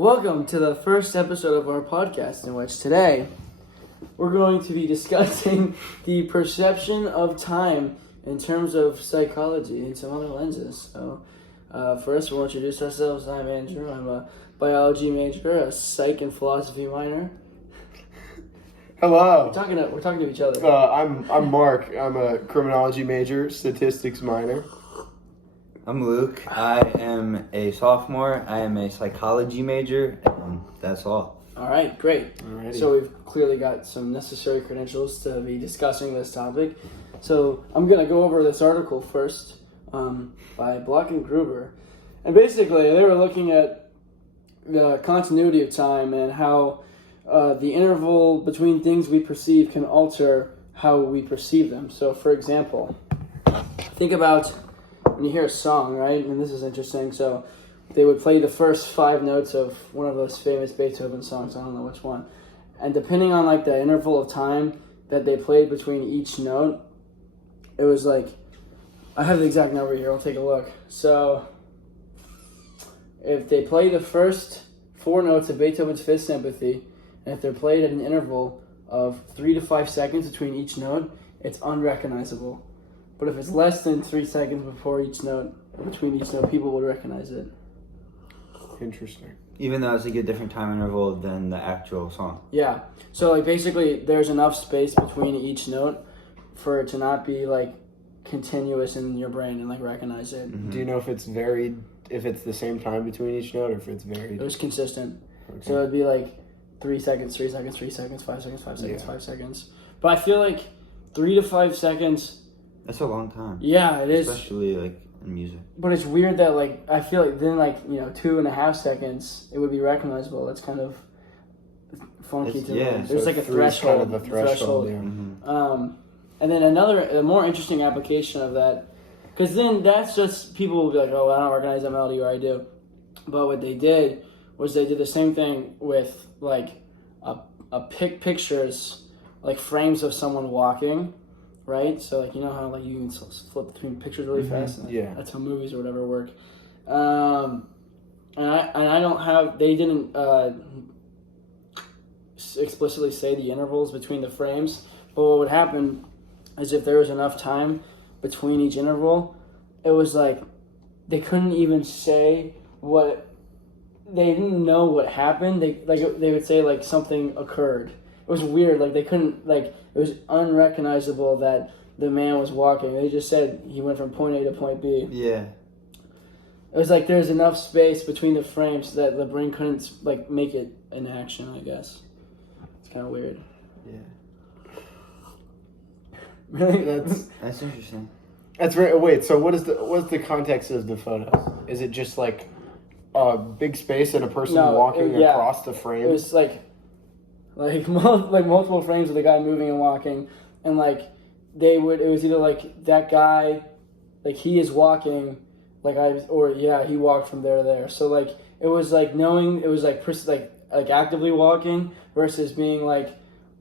Welcome to the first episode of our podcast, in which today we're going to be discussing the perception of time in terms of psychology and some other lenses. So, first we'll introduce ourselves. I'm Andrew. I'm a biology major, a psych and philosophy minor. Hello. We're talking to each other. I'm Mark. I'm a criminology major, statistics minor. I'm Luke. I am a sophomore. I am a psychology major, and that's all. All right, great. Alrighty. So we've clearly got some necessary credentials to be discussing this topic. So I'm going to go over this article first by Block and Gruber. And basically, they were looking at the continuity of time and how the interval between things we perceive can alter how we perceive them. So, for example, think about when you hear a song, right? And this is interesting. So they would play the first 5 notes of one of those famous Beethoven songs. I don't know which one. And depending on like the interval of time that they played between each note, it was like, I have the exact number here. I'll take a look. So if they play the first 4 notes of Beethoven's Fifth Symphony, and if they're played at an interval of 3 to 5 seconds between each note, it's unrecognizable. But if it's less than 3 seconds between each note, people will recognize it. Interesting. Even though it's like a different time interval than the actual song. Yeah. So like basically, there's enough space between each note for it to not be like continuous in your brain and like recognize it. Mm-hmm. Do you know if it's varied, if it's the same time between each note, or if it's varied? It was consistent. Okay. So it'd be like 3 seconds, 3 seconds, 3 seconds, 5 seconds, 5 seconds, Yeah. 5 seconds. But I feel like 3 to 5 seconds. That's a long time. Yeah, it is. Especially like in music. But it's weird that like I feel like then 2.5 seconds it would be recognizable. That's kind of funky to me. There's so like a 3 is threshold. kind of a threshold. Yeah. Mm-hmm. And then a more interesting application of that, because then that's just people will be like, oh, I don't recognize that melody, or I do. But what they did was they did the same thing with like a pictures, like frames of someone walking. Right, so like you know how like you can flip between pictures really fast. And Yeah, that's how movies or whatever work. And I don't have. They didn't explicitly say the intervals between the frames. But what would happen is if there was enough time between each interval, it was like they couldn't even say what. They didn't know what happened. They would say like something occurred. It was weird, like they couldn't, like, it was unrecognizable that the man was walking. They just said he went from point A to point B. Yeah. It was like there's enough space between the frames that the brain couldn't, like, make it an action, I guess. It's kind of weird. Yeah. Really? That's interesting. That's right. Wait, so what's the context of the photos? Is it just like a big space and a person walking across the frame? It was like multiple frames of the guy moving and walking, and like it was either like that guy, like he is walking, he walked from there to there. So like it was like knowing it was like actively walking versus being like,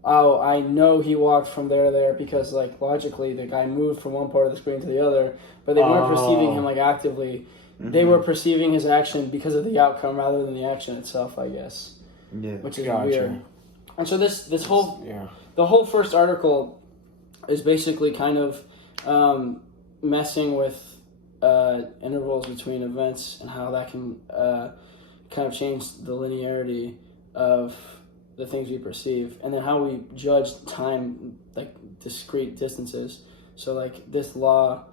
oh, I know he walked from there to there because like logically the guy moved from one part of the screen to the other, but they weren't perceiving him like actively. Mm-hmm. They were perceiving his action because of the outcome rather than the action itself, I guess. Yeah. Which is weird. And so the whole first article is basically kind of messing with intervals between events and how that can kind of change the linearity of the things we perceive, and then how we judge time, like discrete distances. So like this law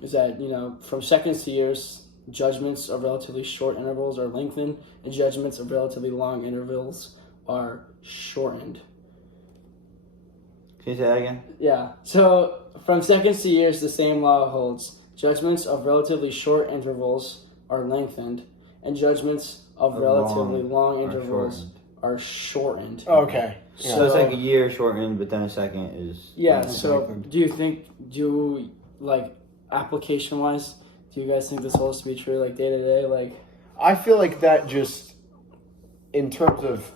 is that, from seconds to years, judgments of relatively short intervals are lengthened, and judgments of relatively long intervals are shortened. Can you say that again? Yeah. So from seconds to years, the same law holds. Judgments of relatively short intervals are lengthened, and judgments of relatively long intervals are shortened. Okay. Yeah. So it's like a year shortened, but then a second is... Yeah, so application-wise, do you guys think this holds to be true, like day-to-day? Like, I feel like that just, in terms of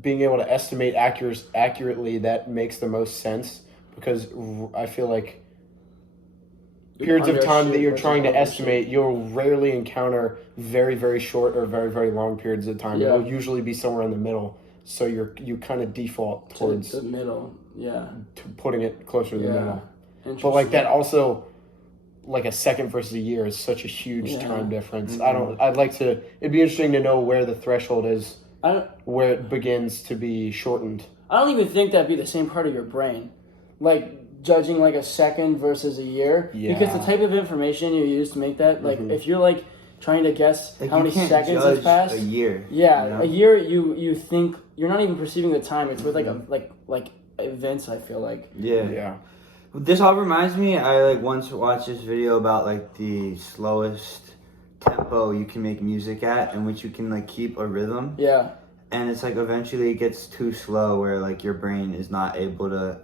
being able to estimate accurately, that makes the most sense, because I feel like periods of time that Undershoot you're versus trying to overshoot. estimate, you'll rarely encounter very, very short or very, very long periods of time. Yeah. It'll usually be somewhere in the middle. So you kind of default towards the middle. Yeah. putting it closer to the Yeah. middle. Interesting. But like that also, like a second versus a year is such a huge Yeah. time difference. Mhm. It'd be interesting to know where the threshold is, I don't, where it begins to be shortened. I don't even think that'd be the same part of your brain. Like judging like a second versus a year. Yeah. Because the type of information you use to make that, like if you're like trying to guess Like, how you many can't seconds judge have passed. a year. Yeah, you know? a year you think you're not even perceiving the time. It's with like events, I feel like. Yeah. Yeah. This all reminds me, I like once watched this video about like the slowest tempo you can make music at, in which you can like keep a rhythm. Yeah. And it's like eventually it gets too slow where like your brain is not able to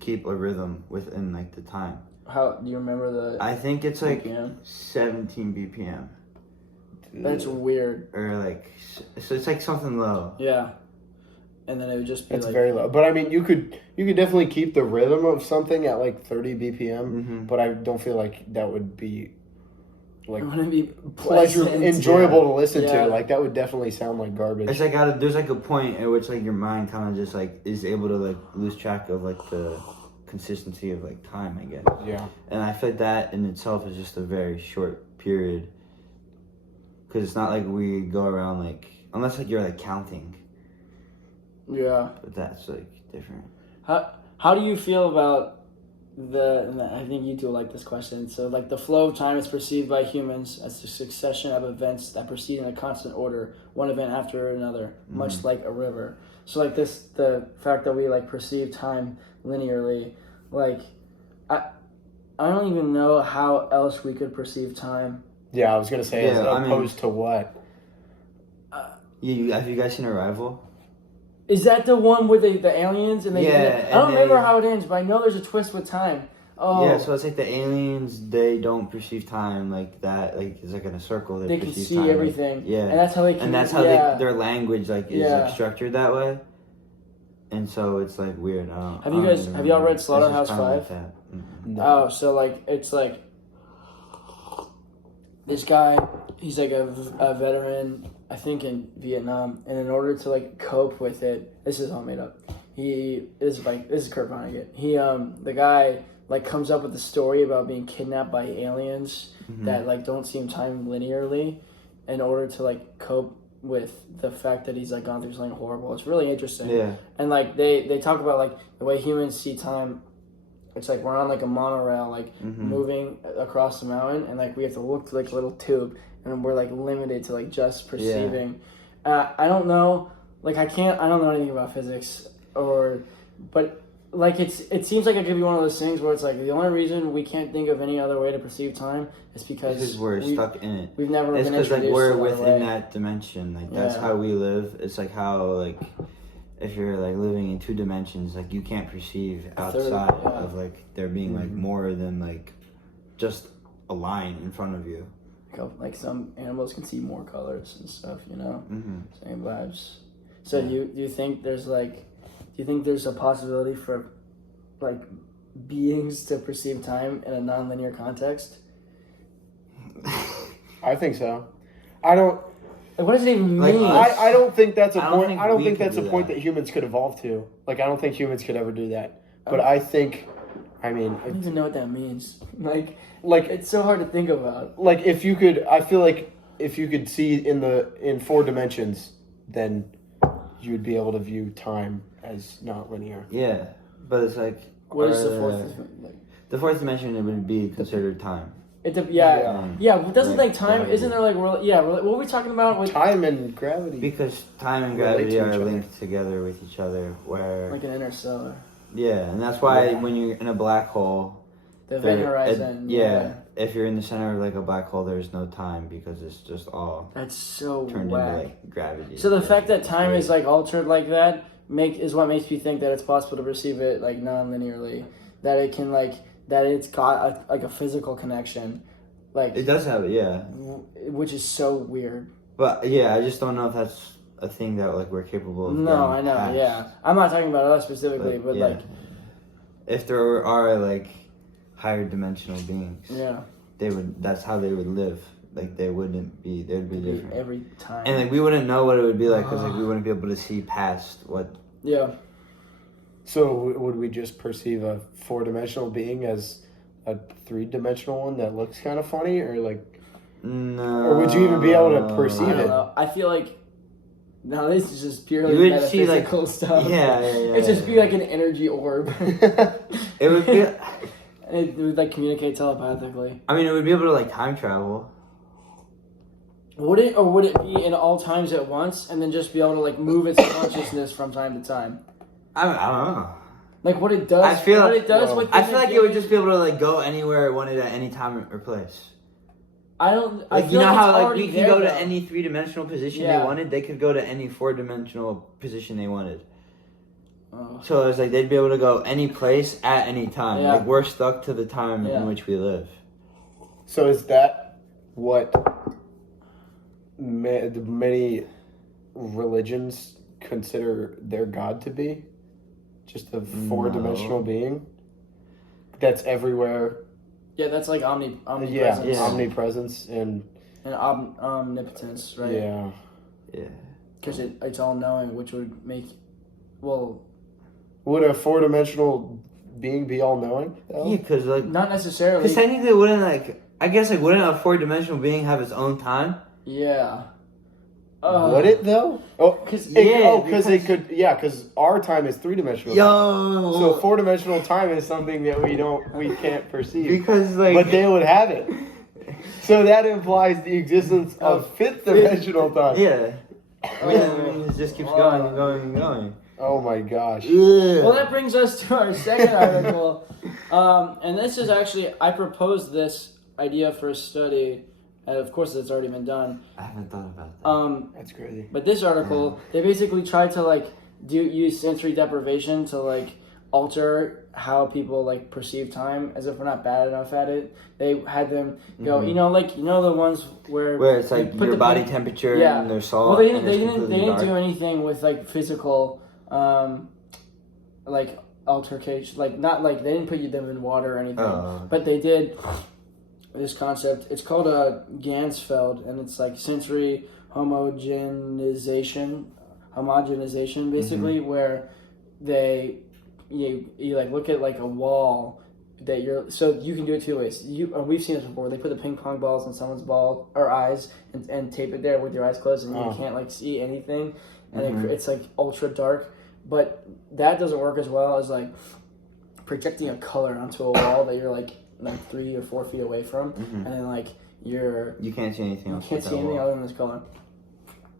keep a rhythm within like the time. How do you remember the I think it's like BPM? 17 BPM. That's weird. Or like, so it's like something low. Yeah. And then it would just be That's like very low. But I mean, you could definitely keep the rhythm of something at like 30 BPM. Mhm. But I don't feel like that would be like it wouldn't be pleasure pleasant. enjoyable to listen Yeah. to. Like that would definitely sound like garbage. It's like there's like a point at which like your mind kind of just like is able to like lose track of like the consistency of like time, I guess. Yeah. And I feel like that in itself is just a very short period. Because it's not like we go around like, unless like you're like counting. Yeah. But that's like different. How do you feel about I think you do like this question. So like the flow of time is perceived by humans as a succession of events that proceed in a constant order, one event after another, much like a river. So like the fact that we like perceive time linearly, like I don't even know how else we could perceive time. Yeah, I was gonna say as Yeah, I mean- opposed to what? Have you guys seen Arrival? Is that the one with the aliens and they? Yeah, I and don't remember they- how it ends, but I know there's a twist with time. Oh, Yeah, so it's like the aliens, they don't perceive time like that. Like it's like in a circle. they can perceive see time, like- everything. yeah, and that's how they. and that's how their language like is Yeah. like structured that way. And so it's like weird. Have you guys- have y'all read Slaughterhouse Like 5? that. Oh, so like it's like this guy. He's like a veteran, I think, in Vietnam, and in order to like cope with it, this is all made up. This is Kurt Vonnegut. The guy like comes up with a story about being kidnapped by aliens that like don't seem time linearly, in order to like cope with the fact that he's like gone through something horrible. It's really interesting. Yeah. And like they talk about like the way humans see time. It's like we're on like a monorail, like moving across the mountain, and like we have to look through like a little tube, and we're like limited to like just perceiving. I don't know, like I don't know anything about physics but like it seems like it could be one of those things where it's like the only reason we can't think of any other way to perceive time is because we're stuck in it. We've never It's been because like introduced we're to within way. that dimension. Like that's Yeah. how we live. It's like how like if you're like living in two dimensions, like you can't perceive outside yeah. of like there being like more than like just a line in front of you. Like some animals can see more colors and stuff, you know. Mm-hmm. Same vibes. So do you think there's a possibility for like beings to perceive time in a non-linear context? I think so. I don't. Like, what does it even Like, mean? I don't think that's a I don't point. think I don't we think could that's a do point that. that humans could evolve to. Like I don't think humans could ever do that. But I think, I mean, I don't even know what that means. Like like it's so hard to think about. like if you could, I feel like if you could see in 4 dimensions, then you would be able to view time as not linear. Yeah, but it's like What is the are fourth? Like, the fourth dimension? It would be considered time. Well, doesn't Like like time? gravity. Isn't there like what were we talking about with Time and gravity. Because time and Relate gravity to are each other. linked together with each other. Where like an interstellar, yeah, and that's why Yeah. when you're in a black hole. the event horizon? If you're in the center of like a black hole, there's no time because it's just all That's so turned whack. into like gravity. So the fact that It's time weird. is like altered like that is what makes me think that it's possible to perceive it like non-linearly. That it can that it's got a physical connection, like It does have it, yeah. which is so weird. But yeah, I just don't know if that's a thing that like we're capable of. No, I getting know. past. Yeah, I'm not talking about us specifically, but yeah. like if there are like higher dimensional beings. Yeah. That's how they would live. Like they'd be different every time. And like we wouldn't know what it would be like because like we wouldn't be able to see past what. Yeah. So would we just perceive a 4-dimensional being as a 3-dimensional one that looks kind of funny, or like? No. Or would you even be able to perceive I don't it? know. I feel like. No, this is just purely You would see, like, metaphysical stuff. Yeah. It'd just be like an energy orb. It would be. It would like communicate telepathically. I mean, it would be able to like time travel. Would it, or would it be in all times at once, and then just be able to like move its consciousness from time to time? I don't know. Like what it does. I feel what like, it does. I feel like it would just be able to like go anywhere it wanted at any time or place. I don't. Like I you feel know like how it's like already we can there, go to though. any 3-dimensional position Yeah. they wanted. They could go to any 4-dimensional position they wanted. Oh. So it's like they'd be able to go any place at any time. Yeah. Like we're stuck to the time Yeah. in which we live. So is that what many religions consider their God to be? Just a 4-dimensional being that's everywhere. Yeah, that's like omnipresence. Yeah. Omnipresence and omnipotence, right? Yeah. Because it's all knowing, which would make, well, Would a 4-dimensional being be all knowing? Yeah, because like not necessarily. because technically it wouldn't like I guess like wouldn't a 4-dimensional being have its own time? Yeah. Would it though? Oh, Because it could. Yeah, because our time is 3-dimensional. Yo. So 4-dimensional time is something that we can't perceive. Because like But they would have it. So that implies the existence of 5th-dimensional time. yeah. It just keeps going and going and going. Oh my gosh. Well, that brings us to our second article, and this is actually I proposed this idea for a study. And of course, it's already been done. I haven't thought about that. That's crazy. But this article, they basically tried to like use sensory deprivation to like alter how people like perceive time, as if we're not bad enough at it. They had them go, Mhm. you know the ones where It's like you put your the body pen- temperature Yeah. and their salt. Well, they and didn't. it's They didn't. They completely didn't do dark. anything with like physical, like altercation. Like not like they didn't put them in water or anything. Oh. But they did this concept. It's called a Gansfeld, and it's like sensory homogenization, basically, where they you like look at like a wall that you're so you can do it 2 ways. We've seen this before. They put the ping pong balls in someone's ball or eyes and tape it there with your eyes closed, and you can't like see anything, and it's like ultra dark. But that doesn't work as well as like projecting a color onto a wall that you're like 3 or 4 feet away from, and then like You can't see anything else. you can't see anything other than this color.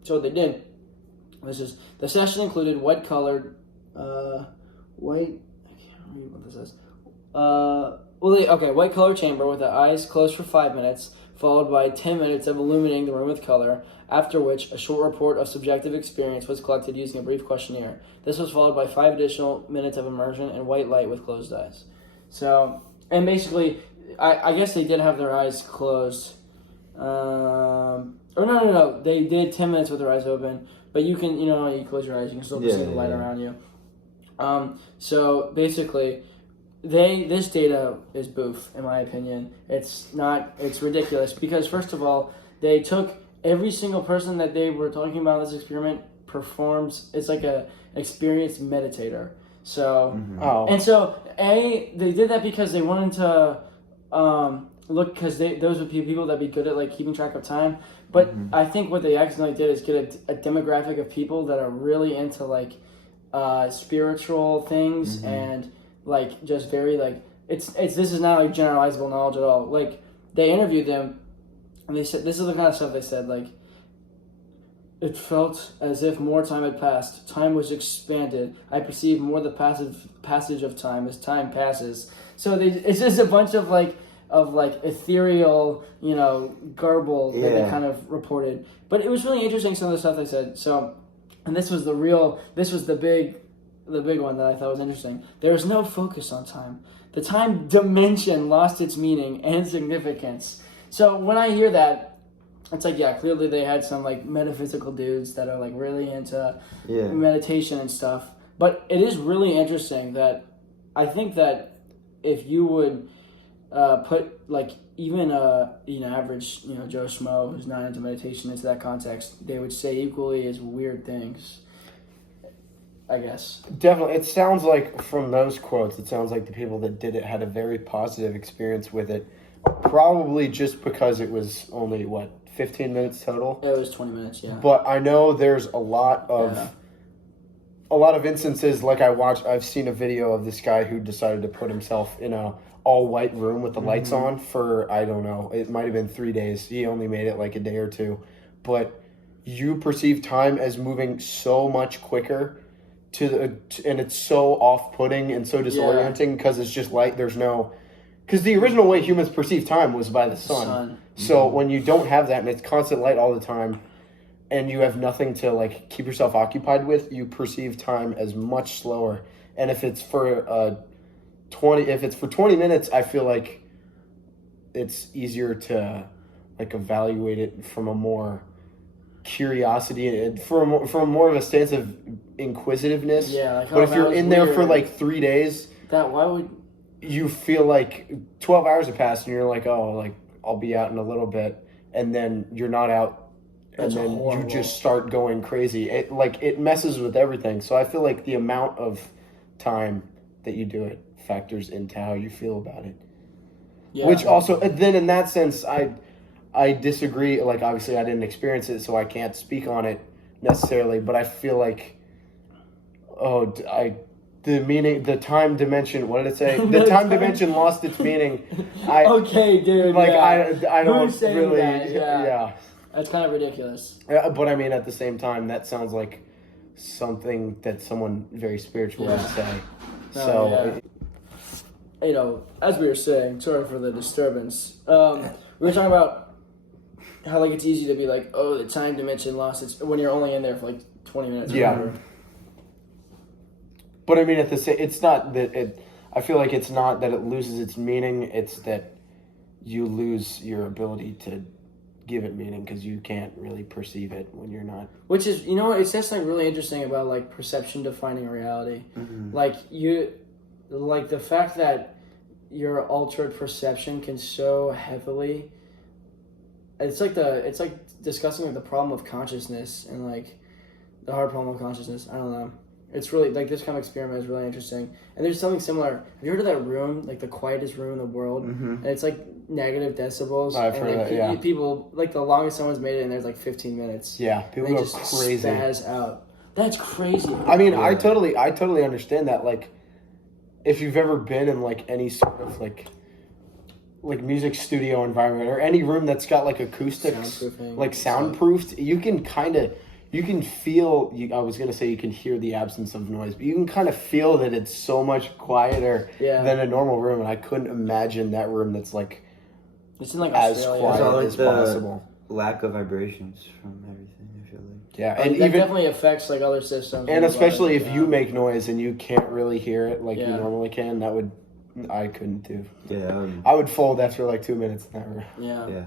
So what they did, the session included white colored, white. I can't read what this is. White color chamber with the eyes closed for 5 minutes, followed by 10 minutes of illuminating the room with color. After which, a short report of subjective experience was collected using a brief questionnaire. This was followed by 5 additional minutes of immersion in white light with closed eyes. So, and basically, I guess they did have their eyes closed. No. They did 10 minutes with their eyes open, but you can, you close your eyes, you can still see the light around you. So basically, this data is boof, in my opinion. It's ridiculous because first of all, they took every single person that they were talking about in this experiment it's like a experienced meditator. So, and so they did that because they wanted to, look, because those would be people that be good at like keeping track of time. But I think what they accidentally did is get a demographic of people that are really into like spiritual things and like just very like it's this is not like generalizable knowledge at all. Like they interviewed them and they said this is the kind of stuff they said, like it felt as if more time had passed. Time was expanded. I perceived more the passage of time as time passes. So it's just a bunch of ethereal, garble that they kind of reported. But it was really interesting, some of the stuff they said. So, and this was the big one that I thought was interesting. There was no focus on time. The time dimension lost its meaning and significance. So when I hear that, it's like, yeah, clearly they had some like metaphysical dudes that are like really into meditation and stuff. But it is really interesting that I think that if you would put like even average Joe Schmo who's not into meditation into that context, they would say equally as weird things. I guess. Definitely. It sounds like from those quotes, it sounds like the people that did it had a very positive experience with it. Probably just because it was only, 15 minutes total? It was 20 minutes, yeah. But I know there's a lot of instances, like I've seen a video of this guy who decided to put himself in a all-white room with the lights on for, I don't know, it might have been 3 days. He only made it like a day or two. But you perceive time as moving so much quicker and it's so off-putting and so disorienting because it's just light. Because the original way humans perceive time was by the sun. So when you don't have that and it's constant light all the time and you have nothing to like keep yourself occupied with, you perceive time as much slower. And if it's for 20 minutes, I feel like it's easier to like evaluate it from a more curiosity and from more of a stance of inquisitiveness. Yeah, like, but if you're in there for like 3 days, why would you feel like 12 hours have passed and you're like, oh, like I'll be out in a little bit, and then you're not out, and then you just start going crazy. It messes with everything. So I feel like the amount of time that you do it factors into how you feel about it. Yeah. Which also, then in that sense, I disagree. Like, obviously, I didn't experience it, so I can't speak on it necessarily. But I feel like, the time dimension. What did it say? The time dimension lost its meaning. Okay, dude. Like, yeah. I don't Who's saying really. That? Yeah. That's kind of ridiculous. But I mean, at the same time, that sounds like something that someone very spiritual would say. As we were saying, sorry for the disturbance. We were talking about how like it's easy to be like, oh, the time dimension lost its when you're only in there for like 20 minutes. Yeah. Or whatever. But I mean, it's not that it. I feel like it's not that it loses its meaning. It's that you lose your ability to give it meaning because you can't really perceive it when you're not. Which is, it's just like really interesting about like perception defining reality. Mm-hmm. Like the fact that your altered perception can so heavily. It's like discussing like the problem of consciousness and like the hard problem of consciousness. I don't know. It's really like this kind of experiment is really interesting. And there's something similar. Have you heard of that room, like the quietest room in the world? Mm-hmm. And it's like negative decibels. I've heard of that, yeah. People, like the longest someone's made it in there's like 15 minutes. Yeah, people go crazy. Spaz out. That's crazy. I mean, I totally understand that. Like, if you've ever been in like any sort of like music studio environment or any room that's got like acoustics, like soundproofed, you can feel. I was gonna say you can hear the absence of noise, but you can kind of feel that it's so much quieter than a normal room. And I couldn't imagine that room that's like it's in like as Australia. quiet as possible. Lack of vibrations from everything. I feel like and that even definitely affects like other systems. And especially if you make noise and you can't really hear it like you normally can, I couldn't do. Yeah, I would fold after like 2 minutes in that room. Yeah.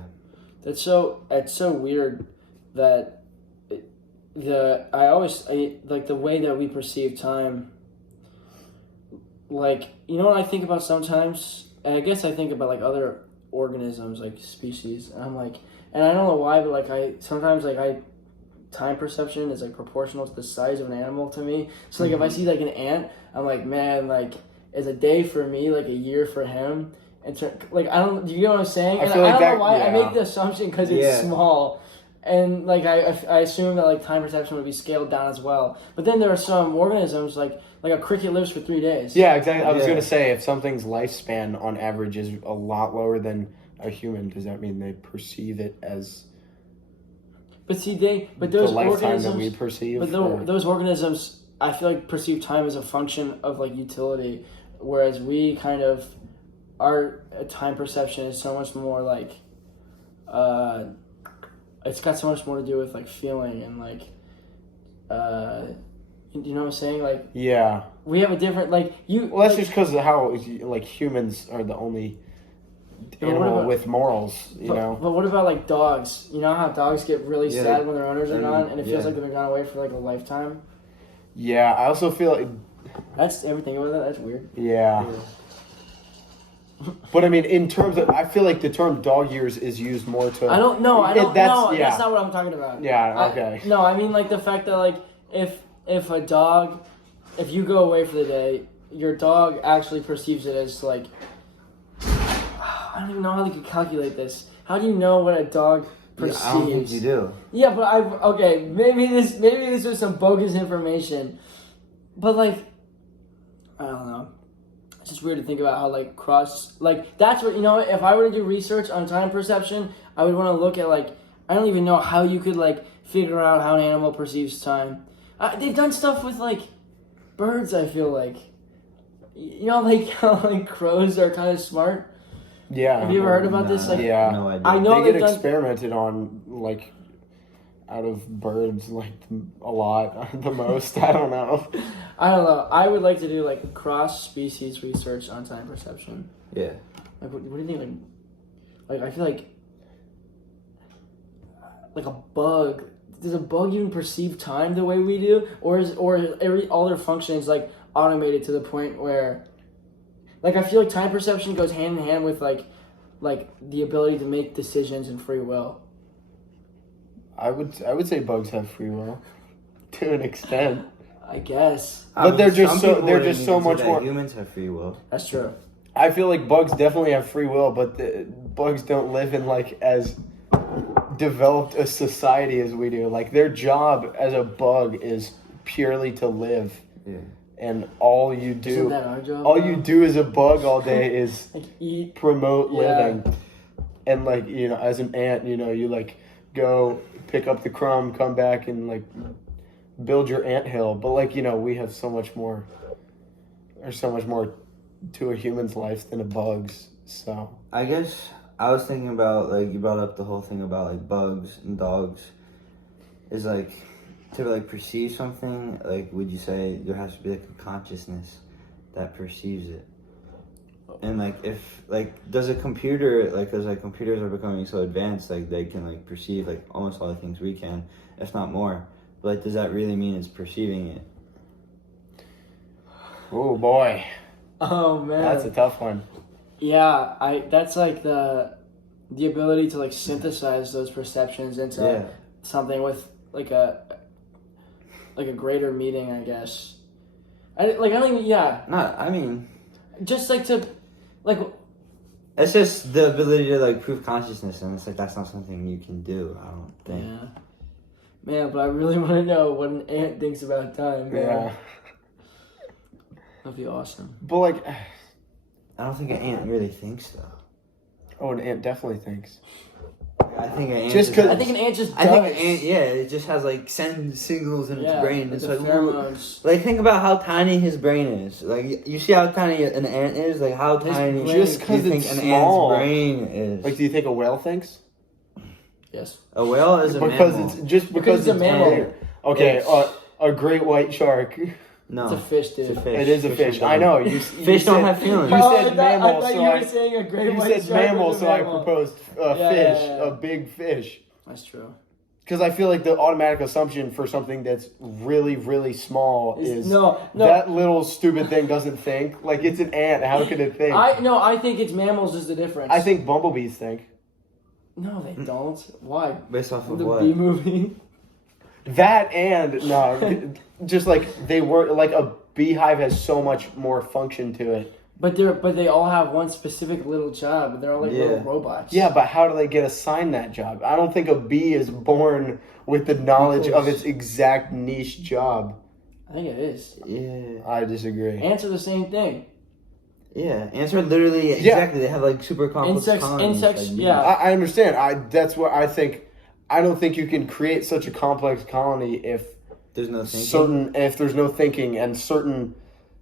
It's so weird that. Like the way that we perceive time, like, what I think about sometimes, and I guess I think about like other organisms, like species, and I'm like, and I don't know why, but like time perception is like proportional to the size of an animal to me. So like if I see like an ant, I'm like, man, like is a day for me like a year for him, and like I don't, do you get what I'm saying? And I don't know why I make the assumption because it's small. And, like, I assume that, like, time perception would be scaled down as well. But then there are some organisms, like a cricket lives for 3 days. Yeah, exactly. I was going to say, if something's lifespan on average is a lot lower than a human, does that mean they perceive it as those the lifetime that we perceive? But those organisms, I feel like, perceive time as a function of, like, utility. Whereas we kind of, our time perception is so much more, like, it's got so much more to do with like feeling and like, you know what I'm saying? Like, yeah, we have a different like you. Well, that's just because of how like humans are the only animal with morals, you know. But what about like dogs? You know how dogs get really sad when their owners are gone, and it feels like they've been gone away for like a lifetime. Yeah, I also feel like that's everything about that. That's weird. Yeah. But I mean, in terms of, I feel like the term dog years is used more to. I don't know. Yeah. That's not what I'm talking about. Yeah. Okay. I mean like the fact that like if a dog, if you go away for the day, your dog actually perceives it as like. I don't even know how they could calculate this. How do you know what a dog perceives? I don't think you do. Yeah, but maybe this was some bogus information, but like, I don't know. It's just weird to think about how like that's what if I were to do research on time perception, I would want to look at like I don't even know how you could like figure out how an animal perceives time. They've done stuff with like birds. I feel like like how like crows are kind of smart. Yeah. Have you ever heard about this? Like, yeah. No idea. I know they they've get done experimented on like out of birds like a lot, the most. I don't know. I don't know. I would like to do like cross-species research on time perception. Yeah. Like, what do you think? Like I feel like a bug. Does a bug even perceive time the way we do, or is all their functions like automated to the point where, like I feel like time perception goes hand in hand with like the ability to make decisions and free will. I would say bugs have free will, to an extent. I guess. But they're just so much more. Humans have free will. That's true. I feel like bugs definitely have free will, but bugs don't live in like as developed a society as we do. Like their job as a bug is purely to live. Yeah. And all you do, Isn't that our job, all though? you do as a bug all day is Like eat, promote Yeah. living. And like as an ant, you like go pick up the crumb, come back, and like build your anthill. But like we have so much more. There's so much more to a human's life than a bug's. So I guess I was thinking about like you brought up the whole thing about like bugs and dogs. Is like to like perceive something. Like would you say there has to be like a consciousness that perceives it? And like if like does a computer like because like computers are becoming so advanced like they can like perceive like almost all the things we can, if not more. But like does that really mean it's perceiving it? oh boy, Oh man, that's a tough one. Yeah, that's like the ability to like synthesize those perceptions into something with like a greater meaning, I guess. I don't even I mean just like to like it's just the ability to like prove consciousness, and it's like that's not something you can do. I don't think. yeah. Man, but I really want to know what an ant thinks about time. Man. Yeah. That'd be awesome. But like, I don't think an ant really thinks though. oh, an ant definitely thinks. I think an ant Just 'cause- I think an ant just does. I think an ant, it just has like send signals in its brain. It's It's like, pheromones. like think about how tiny his brain is. Like you see how tiny an ant is. Like how His tiny brain- Just do you 'cause think it's an small. ant's brain is? Like, do you think a whale thinks? Yes. A whale is a Because mammal. it's just because it's a mammal. bigger. Okay, It's- a great white shark. No, It's a fish, dude. It's a fish. It is a fish. don't. I know. You Fish don't have feelings. You Oh, I said thought- mammal, I thought so you were saying a great you white said shark mammal, was a so I mammal. proposed Yeah, fish, yeah, yeah. a big fish. That's true. Because I feel like the automatic assumption for something that's really, really small is no. that little stupid thing doesn't think. Like, it's an ant. How could it think? I think it's mammals is the difference. I think bumblebees think. No, they don't. Why? Based off of The what? bee movie. That and, no, just like they were, like a beehive has so much more function to it. But they all have one specific little job. They're all like little robots. Yeah, but how do they get assigned that job? I don't think a bee is born with the knowledge of its exact niche job. I think it is. Yeah. I disagree. Ants are the same thing. Yeah. Ants are literally exactly. They have like super complex colonies. Insects, like, yeah. I understand. That's what I think. I don't think you can create such a complex colony if There's no thinking. if there's no thinking and certain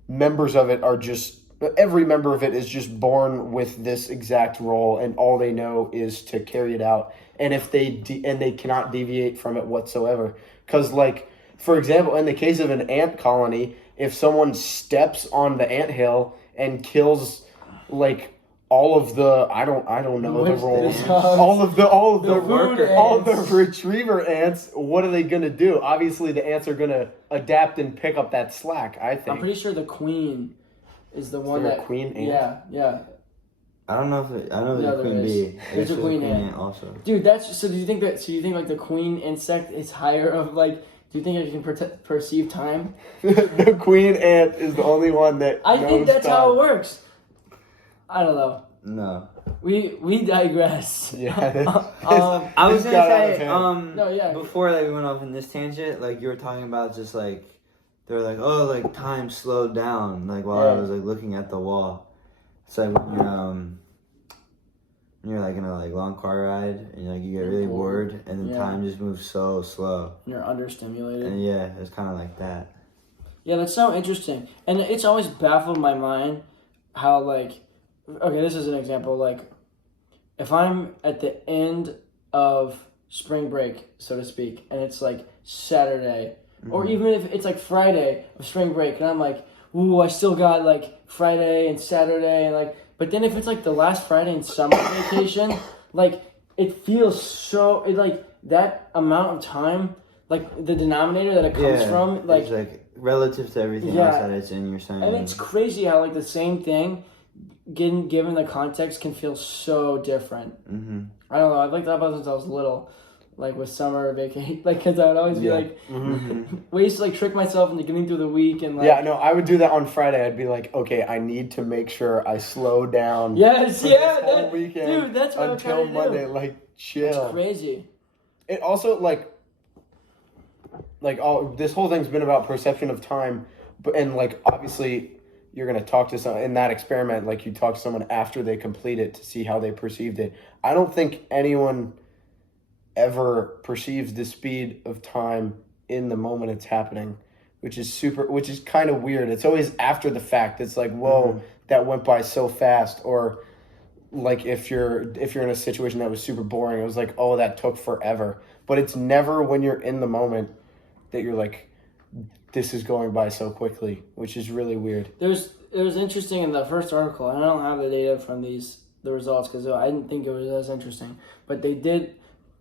members of it are just every member of it is just born with this exact role and all they know is to carry it out, and if they they cannot deviate from it whatsoever. Because like for example, in the case of an ant colony, if someone steps on the anthill and kills like all of the I don't know the roles. All of the worker all ants. the retriever ants, what are they gonna do? Obviously the ants are gonna adapt and pick up that slack, I think. I'm pretty sure the queen is the one there a that queen ant? Yeah. I don't know if I know there's No, a queen there is. bee. There's a queen ant. Also. Dude, so do you think like the queen insect is higher of like? Do you think it can perceive time? The queen ant is the only one that. I think that's time. how it works. I don't know. No. We digress. Yeah. I was gonna say No, yeah. before like we went off in this tangent, like you were talking about just like they were like, oh, like time slowed down, like while I was like looking at the wall. It's like when you're like in a like long car ride and like you get really bored and the time just moves so slow. You're understimulated. And yeah, it's kind of like that. Yeah, that's so interesting, and it's always baffled my mind how like, okay, this is an example. Like, if I'm at the end of spring break, so to speak, and it's like Saturday, or even if it's like Friday of spring break, and I'm like, ooh, I still got like Friday and Saturday, and like, but then if it's like the last Friday in summer vacation, like it feels so, it like that amount of time, like the denominator that it comes from, like, it's like relative to everything else that it's in, you're saying. And it's crazy how like the same thing, given the context, can feel so different. I don't know. I've like thought about since I was little, like with summer vacation, like because I would always be like, we used to like trick myself into getting through the week and like. Yeah, no, I would do that on Friday. I'd be like, okay, I need to make sure I slow down. Yes, for yeah, this whole weekend, dude, that's what until I'm trying to Monday. do. Like, chill. It's crazy. It also like all this whole thing's been about perception of time, but and like obviously. You're going to talk to someone in that experiment, like you talk to someone after they complete it to see how they perceived it. I don't think anyone ever perceives the speed of time in the moment it's happening, which is kind of weird. It's always after the fact. It's like, whoa, that went by so fast. Or like if you're in a situation that was super boring, it was like, oh, that took forever. But it's never when you're in the moment that you're like, this is going by so quickly, which is really weird. It was interesting in the first article, and I don't have the data from the results because I didn't think it was as interesting. But they did,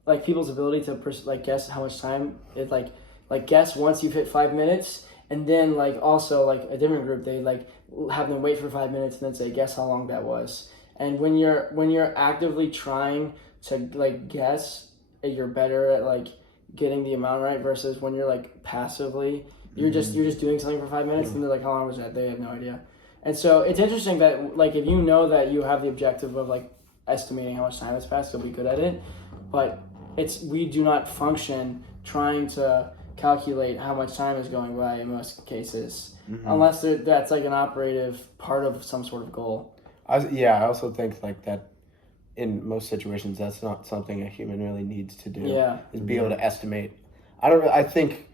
like, people's ability to guess how much time it like guess once you've hit 5 minutes, and then like also like a different group they like have them wait for 5 minutes and then say guess how long that was. And when you're actively trying to like guess, you're better at like getting the amount right versus when you're like passively. You're just doing something for 5 minutes, and they're like, how long was that? They have no idea. And so it's interesting that like if you know that you have the objective of like estimating how much time has passed, you'll be good at it. But we do not function trying to calculate how much time is going by in most cases, unless that's like an operative part of some sort of goal. I also think like that in most situations that's not something a human really needs to do. Yeah, is be able to estimate. I think.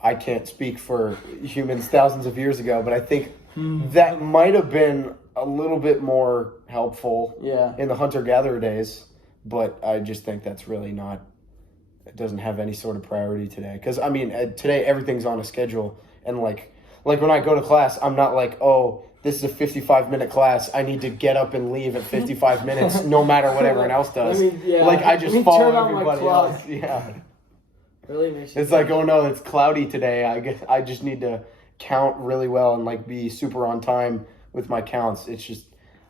I can't speak for humans thousands of years ago, but I think that might have been a little bit more helpful in the hunter-gatherer days, but I just think that's really not, it doesn't have any sort of priority today. Because, I mean, today everything's on a schedule, and like when I go to class, I'm not like, oh, this is a 55-minute class, I need to get up and leave at 55 minutes no matter what everyone else does. I just follow everybody else. Yeah. Really makes you it's like, oh no, it's cloudy today. I guess I just need to count really well and like be super on time with my counts. It's just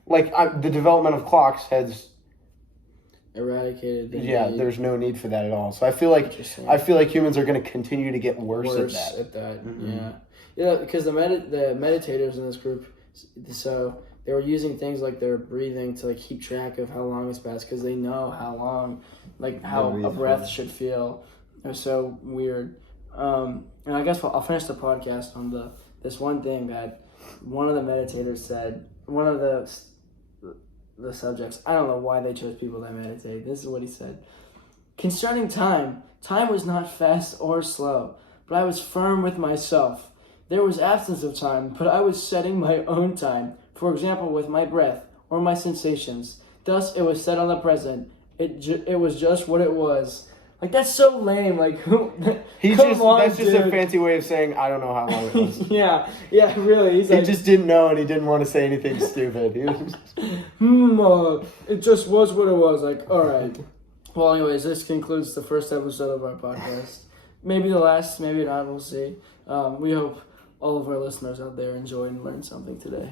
like the development of clocks has eradicated. There's no need for that at all. So I feel like humans are going to continue to get worse at that. Yeah, because the meditators in this group, so they were using things like their breathing to like keep track of how long has passed because they know how long, like how a breath should feel. It was so weird. And I guess I'll finish the podcast on this one thing that one of the meditators said. One of the subjects, I don't know why they chose people that meditate. This is what he said. Concerning time was not fast or slow, but I was firm with myself. There was absence of time, but I was setting my own time. For example, with my breath or my sensations. Thus, it was set on the present. It was just what it was. Like, that's so lame. Like, that's just a fancy way of saying, I don't know how long it was. yeah, really. He just didn't know, and he didn't want to say anything stupid. He was it just was what it was. Like, all right. Well, anyways, this concludes the first episode of our podcast. Maybe the last, maybe not. We'll see. We hope all of our listeners out there enjoyed and learned something today.